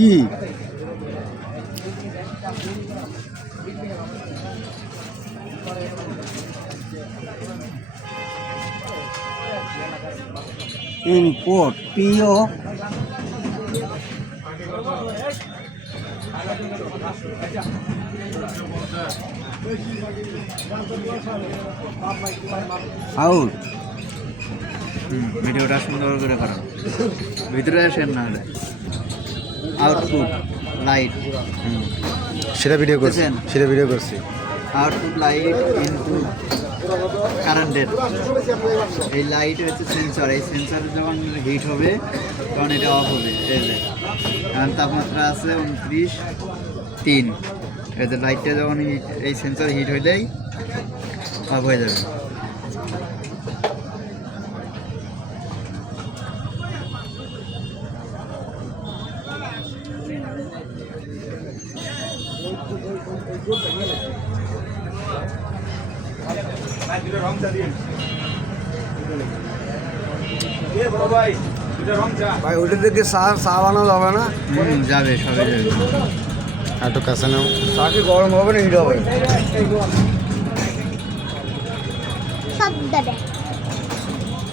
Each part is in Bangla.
কি ইনপুট পিও আউট। ভিডিওটা সুন্দর করে করো, ভিতরে আসেন না হলে। আউটপুট লাইট, সেটা ভিডিও করছি, বুঝছেন? সেটা ভিডিও করছি। আউটপুট লাইট ইনপুট কারেন্টের। এই লাইট হচ্ছে সেন্সর, এই সেন্সর যখন হিট হবে তখন এটা অফ হবে। এই যে এখন তাপমাত্রা আছে 29.3, এই যে লাইটটা যখন হিট, এই সেন্সর হিট হইলেই অফ হয়ে যাবে। ভাই ওটা থেকে চা চা বানানো যাবে না? যাবে, সবে যাবে। একটু কাছে নাও। চা কি গরম হবে না হিট হবে? সব দেবে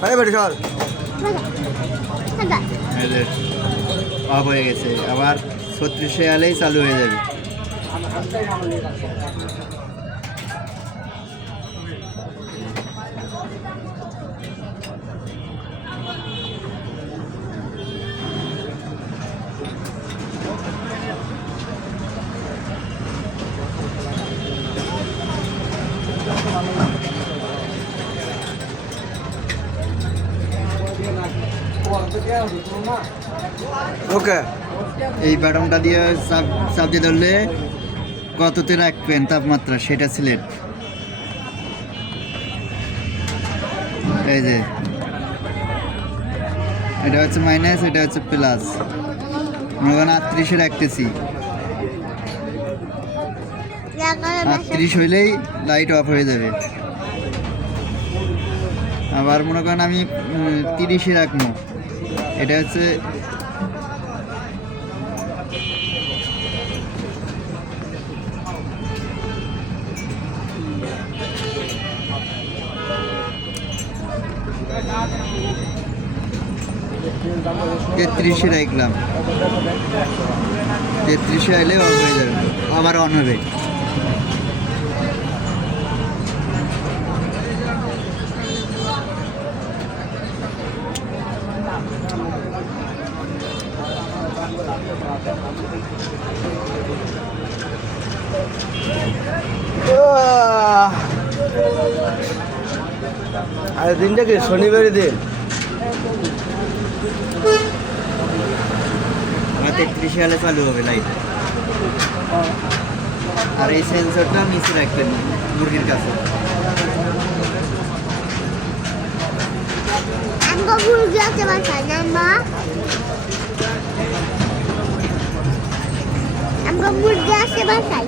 আরে বেটি চল। এই যে অফ হয়ে গেছে, আবার 36-এ এলেই চালু হয়ে যাবে। ওকে, এই বাটনটা দিয়ে চাপ দিয়ে ধরলে কততে রাখবেন তাপমাত্রা সেটা সিলেক্ট। এই যে এটা হচ্ছে মাইনাস, এটা হচ্ছে প্লাস। মনে করেন 38-এ রাখতেছি, 38 হইলেই লাইট অফ হয়ে যাবে। আবার মনে করেন আমি 30-এ রাখবো, এটা হচ্ছে তেত্রিশে রাখলাম, 33-এ আইলে অফ হয়ে যাবে, আবার অন হবে। আর দিনটা কি শনিবারের দিন? 33-এ আলে চালু হবে লাইট। আর এই সেন্সরটা নিচে রাখবেন মুরগির কাছে। মুরগি আছে বাসায় না মা? মুরগি আছে বাসায়।